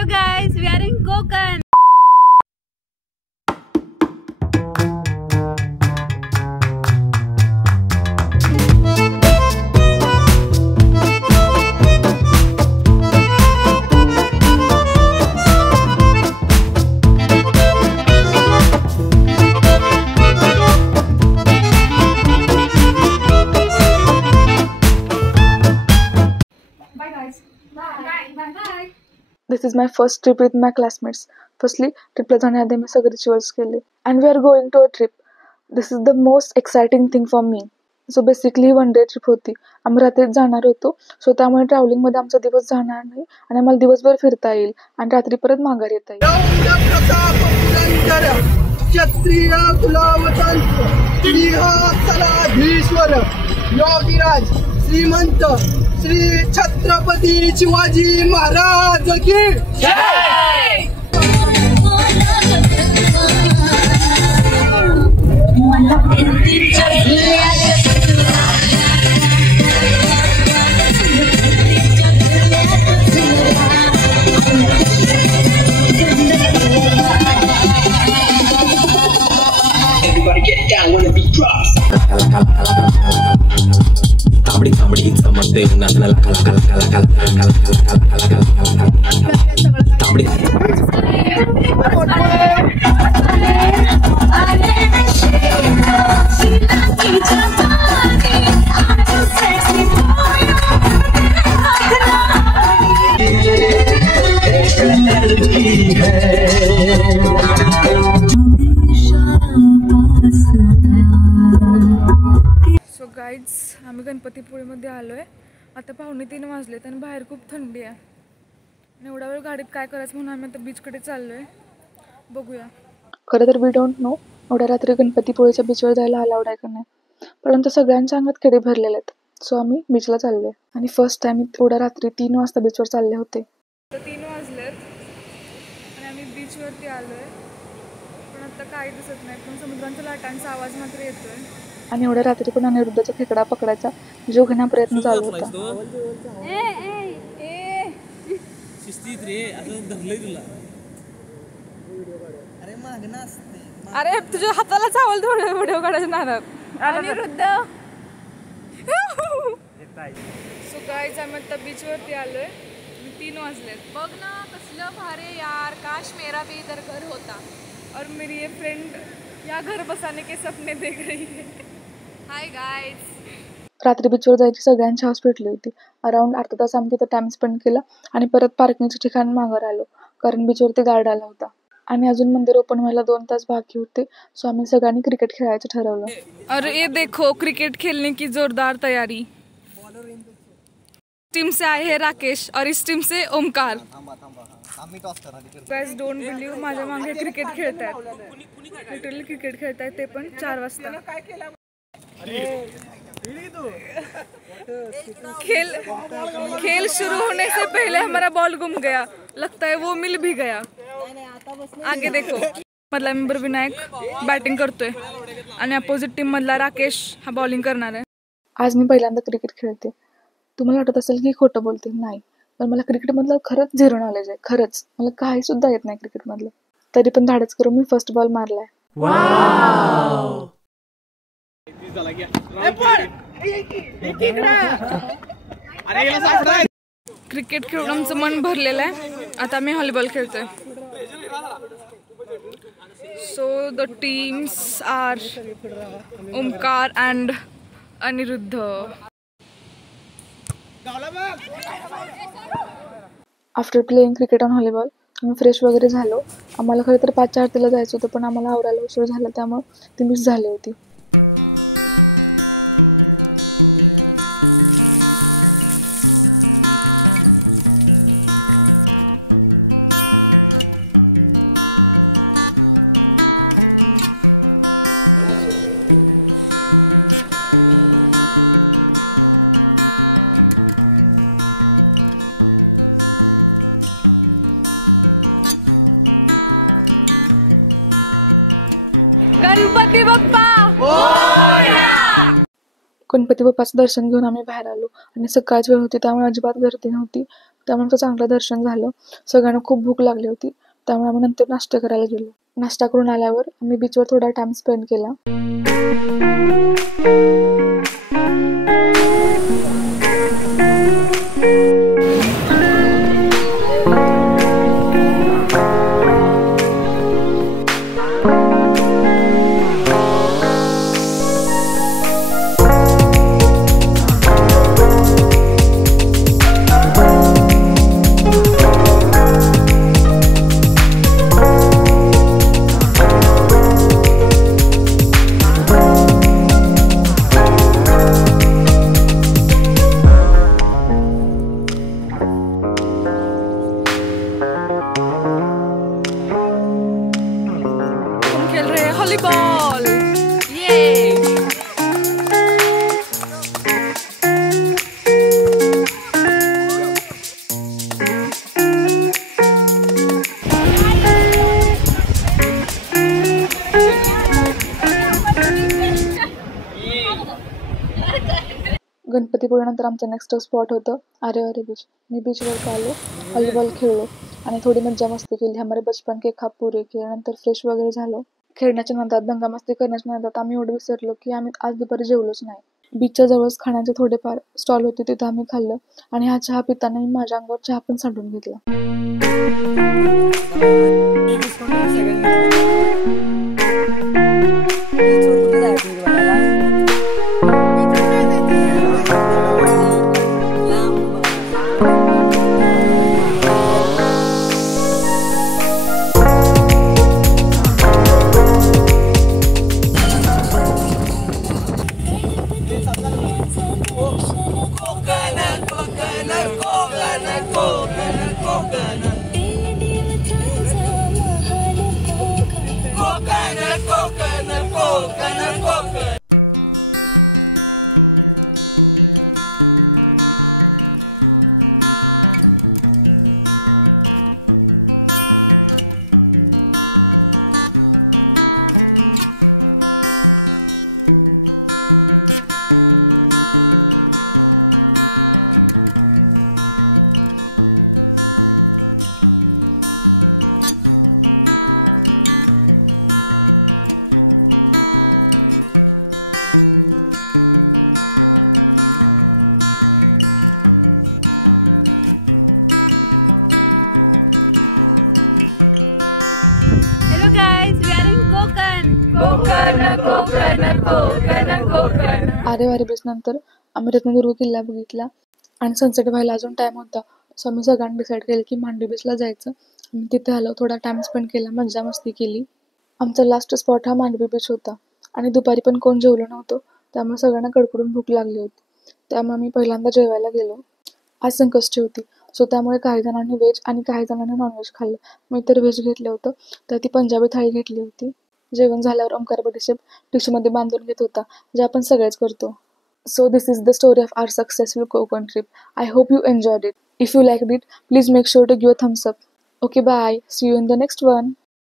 Hello guys, we are in Konkan. This is my first trip with my classmates. Firstly, ट्रिपला जाण्याआधी मी सगळे rituals केले. And we are going to a trip. This is the most exciting thing for me. So basically 1 day trip होती. आम्ही रात्रीच जाणार होतो. So त्यामुळे ट्रॅव्हलिंगमध्ये आमचा दिवस जाणार नाही आणि आम्हाला दिवसभर फिरता येईल आणि रात्री परत माघारी येता येईल. क्षत्रिय कुलावतंत्र योगीराज श्रीमंत श्री छत्रपती शिवाजी महाराज की जय. Everybody get down when the beat drops. Comedy, it's something national. Comedy. So guides, आम्ही गणपतीपुळेमध्ये आलो आहे. आता 2:45 वाजलेत आणि बाहेर खूप थंडी आहे आणि एवढा वेळ गाडीत काय करायचं म्हणून आम्ही आता बीचकडे चाललो आहे. बघूया. खरं तर वी डोंट नो एवढ्या रात्री गणपतीपुळेच्या बीचवर जायला अलाउड आहे का नाही, परंतु सगळ्यांच्या अंगात किडे भरलेले आहेत. सो आम्ही बीचला चाललो आहे आणि फर्स्ट टाइम एवढ्या रात्री 3 वाजता बीचवर चालले होते. 3 वाजलेत आणि आम्ही बीचवरती आलो आहे, पण आता काही दिसत नाही, पण समुद्रांच्या लाटांचा आवाज मात्र येतोय. आणि एवढ्या रात्री पण अनिरुद्धचा खेकडा पकडायचा जीव घेण्या प्रयत्न चालू होता. अरे तुझ्या हाताला चावल थोडं व्हिडिओ काढायच्या नादात. अनिरुद्ध. सो गाईज, आम्ही आता बीचवरती आलोय. 3 वाजलेत. बघ ना कसलं भारी यार. काश मेरा भी इधर घर होता और मेरी ये फ्रेंड या घर बसाने के सपने देख रही है. Hi guys. रात्री बीचवर जायची सगळ्यांची हाऊस पेटली होती. अराउंड अर्धा तास आम्ही तिथं टाइम स्पेंड केला आणि परत पार्किंगच्या ठिकाणी माघार आलो, कारण बीचवरती गार्ड आला होता आणि अजून मंदिर ओपन व्हायला 2 तास बाकी होते. सो आम्ही सगळ्यांनी क्रिकेट खेळायचं ठरवलं. अरे ये देखो, क्रिकेट खेलने की जोरदार तयारी. टीम से आए हैं राकेश और इस टीम से ओमकार. गाइस डोंट बिलीव, माझ्या मागे क्रिकेट खेळतायत. लिटरली क्रिकेट खेळतायत, ते पण 4 वाजता. खेल शुरू होने से पहले हमारा बॉल गुम गया, लगता है वो मिल भी गया. आगे देखो, मधला मेंबर विनायक बॅटिंग करतोय आणि अपोजिट टीम मधला राकेश हा बॉलिंग करणार आहे. आज मी पहिल्यांदा क्रिकेट खेळते. तुम्हाला वाटत असेल की खोटं बोलते, नाही, पण मला क्रिकेटमधलं खरंच 0 नॉलेज आहे. खरंच मला काही सुद्धा येत नाही क्रिकेटमधलं, तरी पण धाडस करून मी फर्स्ट बॉल मारलाय. क्रिकेट खेळून आमचं मन भरलेलं आहे. आता मी व्हॉलीबॉल खेळतोय. So the teams are Omkar and Aniruddha. After playing cricket on volleyball आम्ही फ्रेश वगैरे झालो. आम्हाला खरं तर 5च्या आरतीला जायचं होतं, पण आम्हाला आवरायला उशीर झाला, त्यामुळे ती मिस झाली होती. गणपती बाप्पा गणपती बाप्पाचं दर्शन घेऊन आम्ही बाहेर आलो आणि सकाळची वेळ होती त्यामुळे अजिबात गर्दी नव्हती. त्यामुळे आमचं चांगलं दर्शन झालं. सगळ्यांना खूप भूक लागली होती, त्यामुळे आम्ही नंतर नाश्ता करायला गेलो. नाश्ता करून आल्यावर आम्ही बीचवर थोडा टाइम स्पेंड केला. खेल रहे हैं वॉलीबॉल. गणपतीपुळेनंतर आमचं नेक्स्ट स्पॉट होतं आरेवारे बीच. मी बीचवर आलो, व्हॉलीबॉल खेळलो आणि थोडी मज्जा मस्ती केली. हमारे बचपन के ख्वाब पुरे केले. नंतर फ्रेश वगैरे झालो. खेळण्याच्या नादात, दंगामस्ती करण्याच्या नादात आम्ही एवढं विसरलो की आम्ही आज दुपारी जेवलोच नाही. बीचच्या जवळच खाण्याचे थोडेफार स्टॉल होते, तिथं आम्ही खाल्लं आणि हा चहा पिताना मी माझ्या अंगावर चहा पण सांडून घेतला. Hello guys, we are in Konkan. Konkan. Aareware beach नंतर आम्ही रत्नदुर्ग किल्ला बघितला आणि सनसेट व्हायला अजून टाइम होता. सो आम्ही सगळ्यांनी डिसाईड केलं की मांडवी बीचला जायचं. आम्ही तिथे आलो, थोडा टाइम स्पेंड केला, मज्जा मस्ती केली. आमचा लास्ट स्पॉट हा मांडवी बीच होता आणि दुपारी पण कोण जेवलं नव्हतं, त्यामुळे सगळ्यांना कडकडून भूक लागली होती. त्यामुळे आम्ही पहिल्यांदा जेवायला गेलो. आज संकष्टी होती, सो त्यामुळे काही जणांनी व्हेज आणि काही जणांनी नॉनव्हेज खाल्लं. मी तर व्हेज घेतलं होतं, तर ती पंजाबी थाळी घेतली होती. जेवण झाल्यावर ओंकार बडीशेप टिश्यूमध्ये बांधून घेत होता, जे आपण सगळेच करतो. So this is the story of our successful Konkan trip. I hope you enjoyed it. If you liked it, please make sure to give a thumbs up. Okay, bye. See you in the next one.